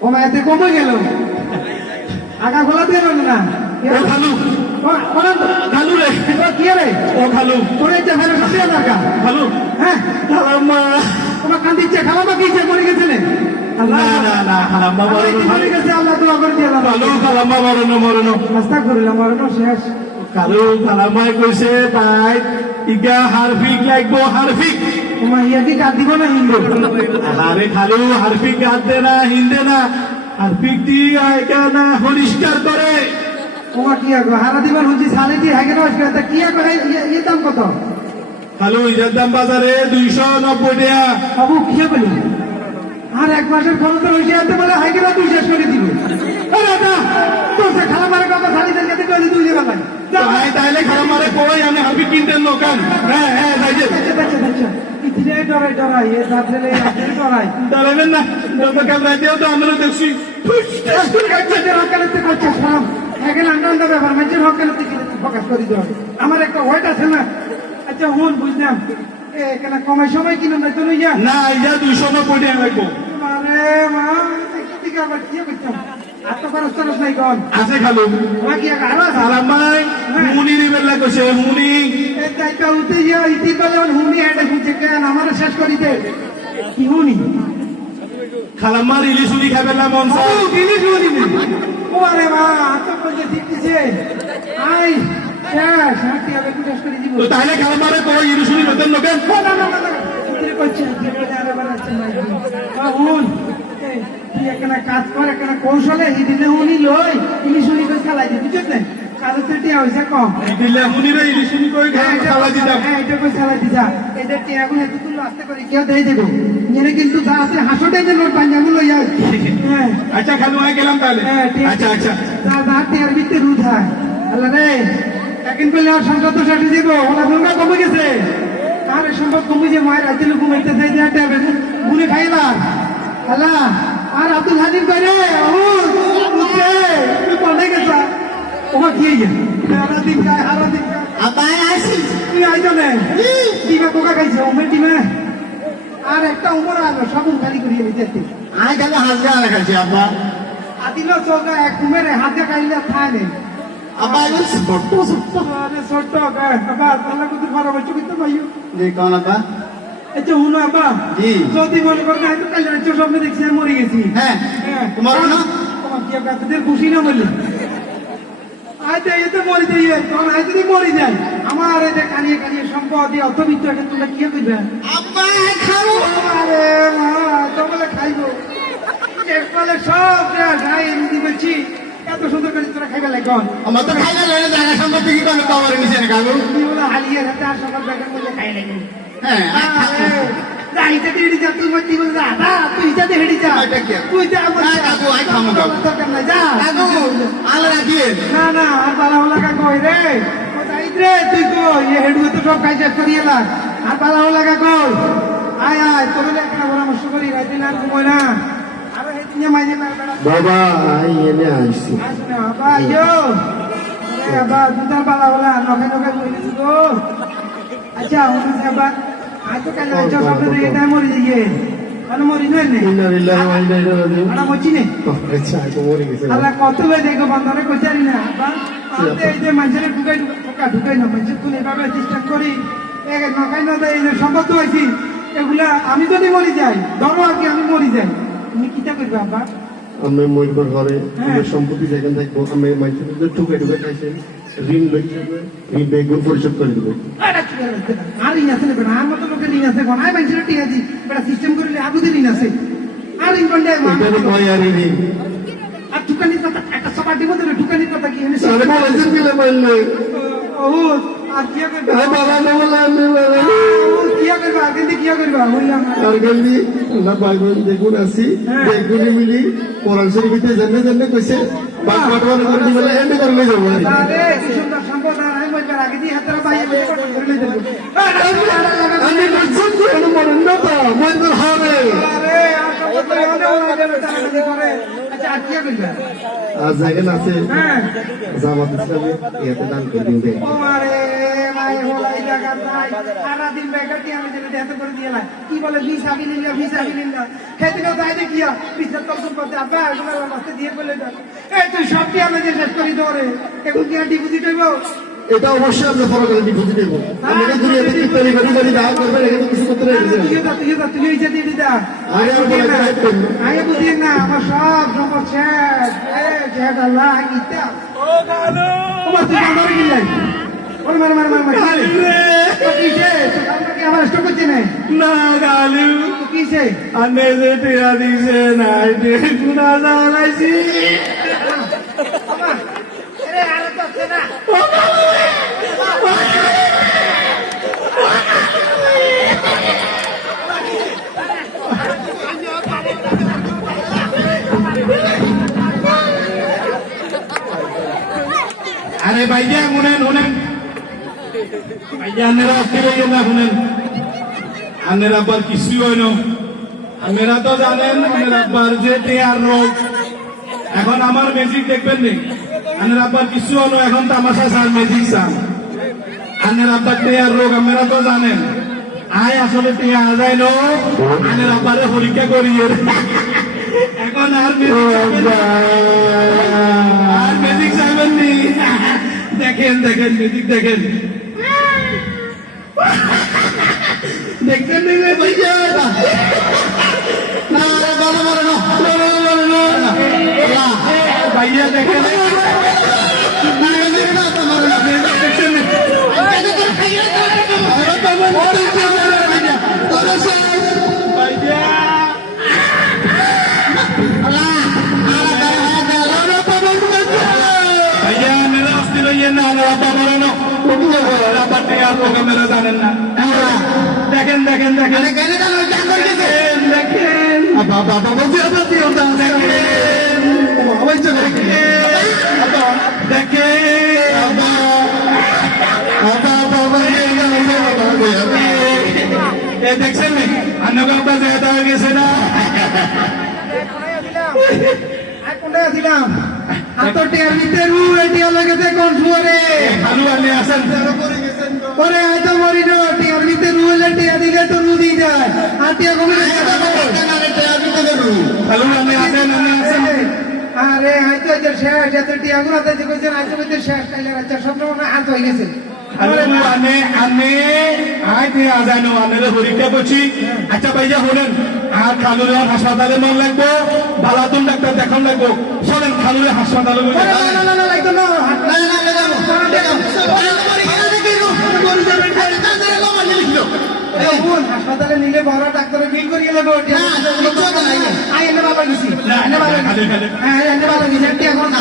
ও মা এতে কমে গেল। আগা খোলা দিয়ে না। ও খালু রে। কি রে? ও খালু তোর এই চেহারা সত্যি দরকার খালু হ্যাঁ? তোমার কান্দিচ্ছে কি ইচ্ছে মরে গেছিলেন আল্লাহ। মরণ কি মরে গেছে আল্লাহ দোয়া করে দিয়ে আল্লাহ খালু খালাম্মা মরণ মরণ। রাস্তা করিলাম শেষ। খালু খালাম্মাই কৈছে তাই ইগা হারফিক লাগবো হারফিক। তোমার ইয়া কি কাঁদ দিব না হিন্দু? আরে খালু হারফিক কাঁদতে না হিন্দে না হারফিক দিয়ে একা না পরিষ্কার করে। তোমার কি আগো হারা দিবার হুঁচি সালে দিয়ে হাগে করে কি আগো দাম কত? খালু ইজার দাম বাজারে দুইশো নব্বই টাকা। বাবু কি বলি? আর এক মাসের খরচ এতে বলে হাইকে না তুই শেষ করে দিবি। আরে না তোর সে খালা মারে কথা সালিদের কাছে কইলি ভাই তাইলে কই? আমি হারফিক কিনতেন লোকান হ্যাঁ হ্যাঁ যাই আচ্ছা আচ্ছা আচ্ছা ডরাই ডরাই এ দাঁতলে আজরে ডরাই না যত তো আমরা দেখছি হকালতি করছে সালাম এখানে আন্ডা আন্ডা ব্যাপার মানুষের হকালতি ফোকাস করে দিতে আমার একটা ওয়েট আছে না আচ্ছা হুন বুঝলাম এখানে কমাই সময় কিনুন না তো লইয়া না ইজা দুইশো নব্বই টাকা লাগবো আরে মা দিকে আবার কি করতাম আছে খালু বাকি এক আরও আছে খালাম্মাই মুনি নিবেন লাগছে মুনি এই দায়িত্ব উঠে গিয়ে ইতি বলে হুনি এটা খুঁজে কেন আমার শেষ করিতে? কি হুনি? খালাম্মার ইলিশ উনি খাবেন না মন ও চায়। ও আরে মা তো কইতে শিখতেছে আই তাহলে খালাম্মারে ইলিশ উনি বেতন না না না না তুই কাজ কর কৌশলে উনি লই কই খালাই দিবি ইলিশ উনি হ্যাঁ আচ্ছা খালু গেলাম তাহলে। আচ্ছা আচ্ছা। টিয়ার ভিতরে হয়। আল্লাহ রে এখন করলে আর সংসার তো দিব নোংরা কমে গেছে। আর এই সম্পদ কমে যে মায়ের রাইতে লোক ঘুমাইতে চাই যে একটা গুনে খাইবা আল্লাহ আর আব্দুল হাজির করে ও উঠে তুই কোনে গেছা ওমা কি হারা দিন গায় হারা দিন গায় আসি তুই আইতো না। ডিমা কোকা খাইছে ওমের ডিমা আর একটা উমর আলো সব খালি করিয়ে নিতে আই খালি হাজরা রাখাছি আব্বা। আদিল চৌকা এক কুমেরে হাতে খাইলে থায় আব্বা এগুলো ছোট্ট ছোট্ট। আরে ছোট্ট গায় আল্লাহ কুতুর ফারা বলছো কিন্তু ভাইও। যে কোন আব্বা? আচ্ছা হুনো আব্বা জি। যদি মনে করেন আমি তো কাল রাত্রে স্বপ্নে দেখছি মরে গেছি। হ্যাঁ। হ্যাঁ। তোমার না তোমার কি আব্বা খুশি না বললি? আইতে এতে মরি যাই তখন যদি মরি যাই আমার এতে কানিয়ে কানিয়ে সম্পদ অর্থবিত্ত এটা তোমরা কি করবে খাব আরে মা তোমরা খাইবো। একবারে সব শেষ হাই বলছি এত সুন্দর করে তোরা খাইবে লাগন আমার তো খাইলে লেনে জায়গা সম্পত্তি কি করবে পাওয়ার নিচে বলে হালিয়ে হাতে আর সকাল বেকার মধ্যে খাই লাগবে হ্যাঁ যাইতে হেঁটে যা তুই মতি বলে যা যা, তুই যাতে হেঁটে যা? তুই যা হ্যাঁ, কাকু, আই খামো, কাকু। দরকার নাই যা। কাগু আলো রাখিয়ে। না না আর বালা হলা কা কই রে। যাইত রে তুই কই? এ হেডু তো সব শেষ করি এলা আর বালা হলা কা কই আয় আয় তোর একটা পরামর্শ করি রাইতে না ঘুমোই না। আরও হেদিনে মাইজে না বাবা আই এনে আইছি। আসনা বাবা ইয়ো আরে বাবা দুটার বালা হলা নখে নখে তো আচ্ছা হুন বাবা দেখো বন্ধনে না মানুষের ঢুকাই ঢুকা ঢুকাই না মানুষের তুলে এভাবে চেষ্টা করি না দেয় সম্পদ হয়েছি এগুলা আমি যদি মরি যাই ধরো আর কি আমি মরি যাই তুমি কিতা করবে আব্বা আমি মইবার ঘরে। সম্পত্তি যেখানে থাকব আমি ঠুকে খাইছেন ঋণ লই ঋণ বেগুন পরিশোধ করে দেবো আরে কি আর হচ্ছে না। বেড়া আছে আর মতো লোকের ঋণ আছে কোন? আর মানুষের টিকা দি, বেটা সিস্টেম করলে আগুদের ঋণ আছে। আর তো কয় আর ঠুকানির কথা, একটা সবার মধ্যে ঠুকানির কথা কি এনে তাহলে পয়সা ও, আর কি করবে? আরে বাবা না বলে আমি বাবা ও, কি করবে? ওই আমার- আর গেলি না ভাই বোন দেখুন আসি হ্যাঁ। মিলি কোরআন শরীফে জানতে জানতে কইছে বাপ বাটওয়ার করে দিবেলে এন্ড করে লই যাব আরে, কি সুন্দর সম্পদ, আর আমি বলব, আগে দিয়ে হাতটা বাইরে বাইরে করে লইতে হবে। আরে, আরে, লাগা, আমি বলছি যে আমি না তো মরবেন হবে আরে, আর সব করে অনেক ওরা যেন টানাটানি করে। আচ্ছা, আর কি করবে? আর জায়গা আছে হ্যাঁ। জামাত ইসলামে ইয়াতে দান করে দিবে ভাই, হলাই জায়গা নাই। সারাদিন বেকার দিয়ে আমি যেটা দেখাতে করে দিয়ে লাই। কি বলে ভিসা বিলিন্দা ভিসা বিলিন্দা খেতে খেতে আইতে গিয়া ভিসা তলসম করতে আব্বা এগুলো আমার মাস্তে দিয়ে বলে এই তুই সব কি আমি শেষ করি দৌড়ে এখন কি আর ডিপোজিট হইব? এটা অবশ্যই আমরা ফলো করে ডিপোজিট দেবো আমি দুনিয়াতে কি তৈরি করি করি দাও করবেন এখানে কিছু করতে তুইও রয়েছে যা তুইও যা তুইও ইচ্ছা দিয়ে দিদা আরে আর বলে গাইড করব। আগে বুঝি না আমার সব সম্পদ শেষ তোমার তুই আমার গিলাই ওরে মার মার মার মার। কালু রে। তো কিসে তো আমরা কি আমার স্টক করছে না। না কালু। তো আনে যে টিয়া দিছে না এতে গুনা জানাইছি আরে আরে তো আছে না। আরে ভাইয়া শুনেন শুনেন। ভাইয়া অস্থির হইয়েন না শুনেন। আনের আব্বার কিছু হয় না তো জানেন আনের আব্বার যে টেয়ার রোগ। এখন আমার ম্যাজিক দেখবেন নি? আনের আব্বার কিছু হলো এখন তামাশা স্যার ম্যাজিক স্যার আনের আব্বার টেয়ার রোগ আপনারা তো জানেন। আয়, আসলে টেয়া যায় নো। আনের আব্বারে পরীক্ষা করিয়ে এখন আর আর ম্যাজিক চাইবেন নি? দেখেন দেখেন ম্যাজিক দেখেন। দেখছেন নি রে ভাইয়া না আরে ভালো মরে না ভাইয়া দেখেন রোগ আপনারা জানেন না দেখেন দেখেন দেখেন দেখেন দেখেন বাবা বাবা বলছি আপনার আতর টিয়ার ভিতরে রু এটিয়া লাগাতে কোন ফুয়ারে খালু আনি আসেন পরে হয়তো মরি না টিয়ার ভিতরে রু এলে টিয়া দিলে তো রু দিয়ে যায়। আর টিয়া কমে খালু আনি আসেন আনি আসেন আরে হয়তো যে শেষ এত টিয়া গুলো তাই কইছেন আজ কইতে শেষ কাইলে আচ্ছা সব সময় হাত হয়ে গেছে। তে আচ্ছা ভাইয়া শুনেন আর খালুরে হাসপাতালে মন লাগবো বালাতুন ডাক্তার দেখান লাগবো। হাসপাতালে বোন হাসপাতালে নিলে বড় ডাক্তারে বিল করিয়ে নেব। আই এনে বাবা গেছি বাবা গেছি। হ্যাঁ না